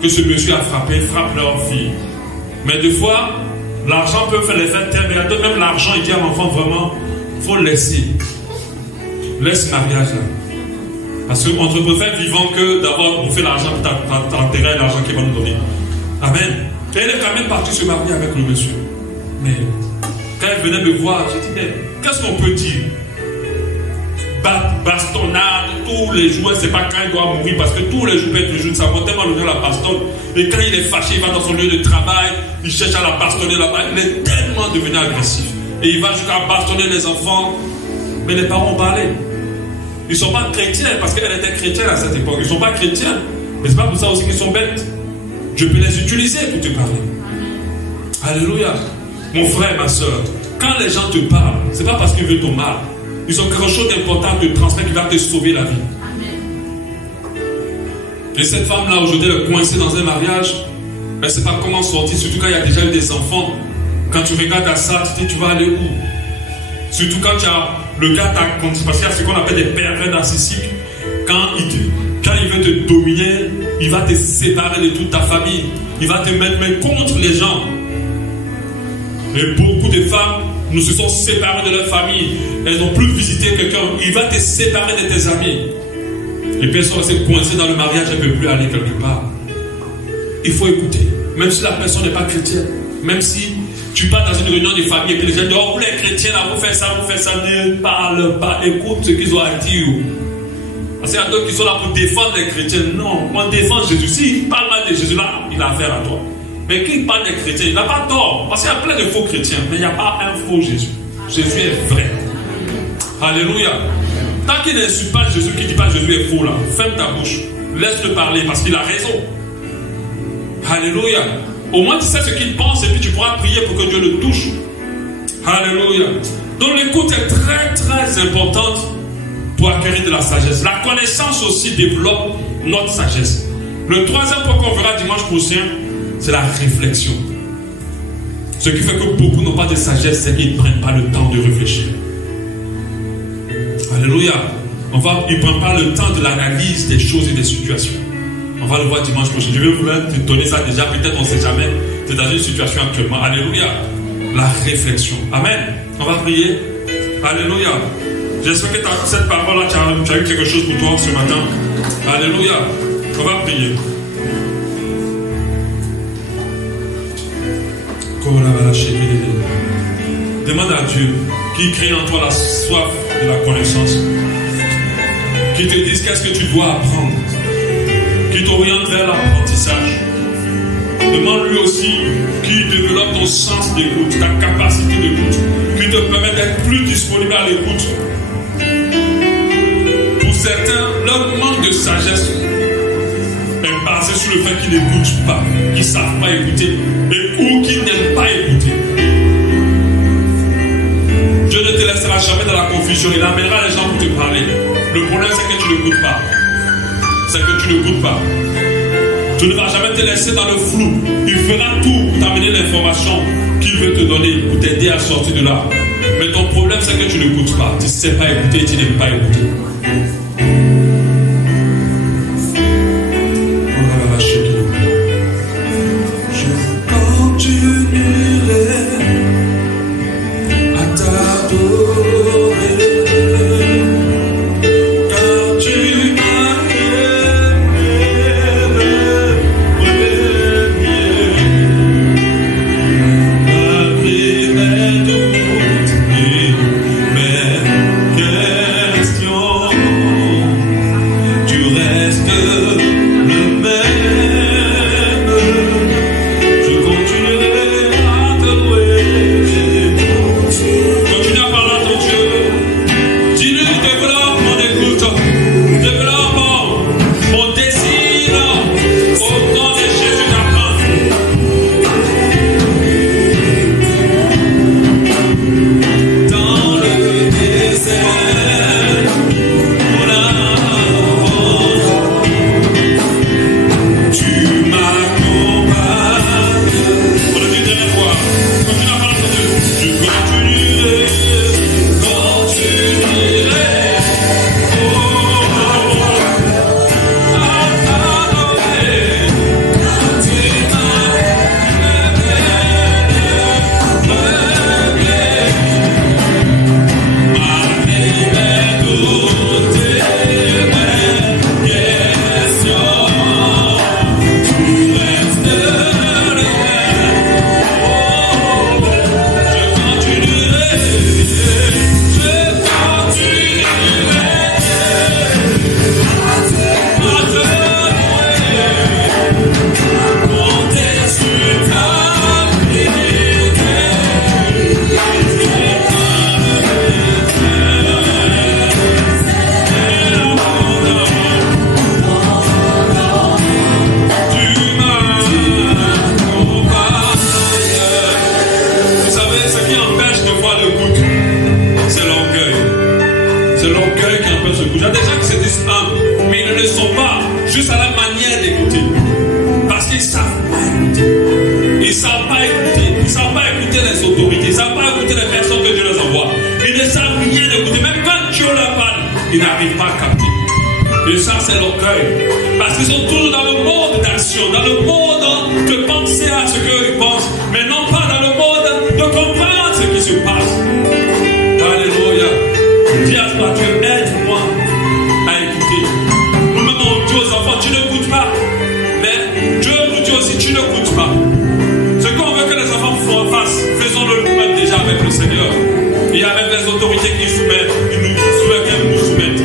que ce monsieur a frappe leur fille. Mais des fois, l'argent peut faire l'effet terminateur. Même l'argent, il dit à l'enfant vraiment, il faut le laisser. Laisse le mariage là. Parce qu'on te préfère vivant que d'avoir bouffé l'argent pour t'enterrer l'argent qu'il va nous donner. Amen. Et elle est quand même partie se marier avec le monsieur. Mais quand elle venait me voir, j'ai dit, mais qu'est-ce qu'on peut dire? bastonnade tous les jours. C'est pas quand il doit mourir, parce que tous les jours peut être le jour de sa mort, tellement le la bastonne. Et quand il est fâché, il va dans son lieu de travail, il cherche à la bastonner là-bas. Il est tellement devenu agressif. Et il va jusqu'à bastonner les enfants. Mais les parents ont parlé. Ils ne sont pas chrétiens, parce qu'elle était chrétienne à cette époque. Ils ne sont pas chrétiens. Mais c'est pas pour ça aussi qu'ils sont bêtes. Je peux les utiliser pour te parler. Alléluia. Mon frère, ma soeur, quand les gens te parlent, ce n'est pas parce qu'ils veulent ton mal. Ils ont quelque chose d'important à te transmettre qui va te sauver la vie. Et cette femme-là, aujourd'hui, elle est coincée dans un mariage. Elle ne sait pas comment sortir, surtout quand il y a déjà eu des enfants. Quand tu regardes à ça, tu te dis, tu vas aller où? Surtout quand tu as le gars, parce qu'il y a ce qu'on appelle des pervers narcissiques. Quand il veut te dominer, il va te séparer de toute ta famille. Il va te mettre même contre les gens. Et beaucoup de femmes nous se sont séparées de leur famille. Elles n'ont plus visité quelqu'un. Il va te séparer de tes amis. Et puis elles sont restées coincées dans le mariage. Elle ne peut plus aller quelque part. Il faut écouter. Même si la personne n'est pas chrétienne. Même si tu pars dans une réunion de famille et puis les gens disent, oh, vous les chrétiens là, vous faites ça. Ne parle pas. Écoute ce qu'ils ont à dire. Parce qu'il y a d'autres qui sont là pour défendre les chrétiens. Non, on défend Jésus. S'il parle mal de Jésus là, il a affaire à toi. Mais qui parle des chrétiens, il n'a pas tort. Parce qu'il y a plein de faux chrétiens. Mais il n'y a pas un faux Jésus. Jésus est vrai. Alléluia. Tant qu'il n'insulte pas Jésus, qui ne dit pas Jésus est faux là, ferme ta bouche. Laisse-le parler parce qu'il a raison. Alléluia. Au moins tu sais ce qu'il pense et puis tu pourras prier pour que Dieu le touche. Alléluia. Donc l'écoute est très très importante pour acquérir de la sagesse. La connaissance aussi développe notre sagesse. Le troisième point qu'on verra dimanche prochain, c'est la réflexion. Ce qui fait que beaucoup n'ont pas de sagesse, c'est qu'ils ne prennent pas le temps de réfléchir. Alléluia. Ils ne prennent pas le temps de l'analyse des choses et des situations. On va le voir dimanche prochain. Je vais vous te donner ça déjà. Peut-être on ne sait jamais. Tu es dans une situation actuellement. Alléluia. La réflexion. Amen. On va prier. Alléluia. J'espère que cette parole-là, tu as eu quelque chose pour toi ce matin. Alléluia. On va prier. Demande à Dieu qui crée en toi la soif de la connaissance, qui te dise qu'est-ce que tu dois apprendre, qui t'oriente vers l'apprentissage. Demande-lui aussi qui développe ton sens d'écoute, ta capacité d'écoute, qui te permet d'être plus disponible à l'écoute. Pour certains, leur manque de sagesse est basé sur le fait qu'ils n'écoutent pas, qu'ils ne savent pas écouter, ou qu'ils n'aiment pas écouter. Dieu ne te laissera jamais dans la confusion. Il amènera les gens pour te parler. Le problème, c'est que tu n'écoutes pas. C'est que tu n'écoutes pas. Tu ne vas jamais te laisser dans le flou. Il fera tout pour t'amener l'information qu'il veut te donner, pour t'aider à sortir de là. Mais ton problème, c'est que tu n'écoutes pas. Tu ne sais pas écouter, tu n'aimes pas écouter. Question rien d'écouter. Parce qu'ils ne savent pas écouter. Ils ne savent pas écouter. Ils ne savent pas écouter les autorités. Ils ne savent pas écouter les personnes que Dieu les envoie. Ils ne savent rien écouter. Même quand Dieu leur parle, ils n'arrivent pas à capter. Et ça, c'est l'orgueil. Parce qu'ils sont toujours dans le monde d'action, dans le monde de penser à ce qu'ils pensent, mais non pas dans le monde de comprendre ce qui se passe. Alléluia. Dis à toi, Dieu, aide-moi à écouter. Nous-mêmes, on dit aux enfants, tu n'écoutes pas. Mais Dieu nous dit aussi, tu n'écoutes pas. Ce qu'on veut que les enfants fassent, faisons-le nous-mêmes déjà avec le Seigneur. Et avec les autorités qui nous soumettent, qui nous soumettent.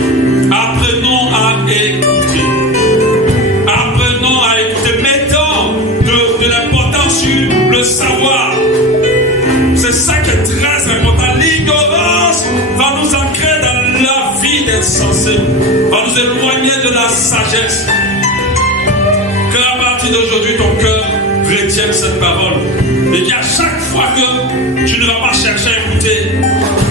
Apprenons à écouter. Apprenons à écouter. Mettons de l'importance sur le savoir. C'est ça qui est très important. L'ignorance va nous ancrer dans la vie d'insensé, va nous éloigner de la sagesse. Que à partir d'aujourd'hui, ton cœur retienne cette parole. Et qu'à chaque fois que tu ne vas pas chercher à écouter,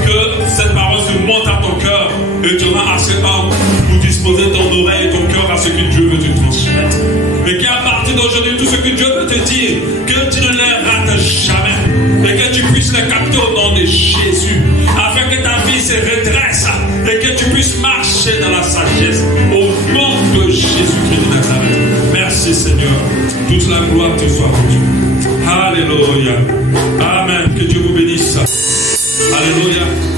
que cette parole se monte à ton cœur et tu auras assez humble pour disposer ton oreille et ton cœur à ce que Dieu veut te transmettre. Et qu'à partir d'aujourd'hui, tout ce que Dieu veut te dire, que tu ne les rates jamais. Et que tu puisses les capter au nom de Jésus. Afin que ta vie se redresse et que tu puisses marcher dans la sagesse. Au nom de Jésus-Christ de Nazareth. Merci Seigneur. Toute la gloire te soit rendue. Alléluia. Amen. Que Dieu vous bénisse. Alléluia.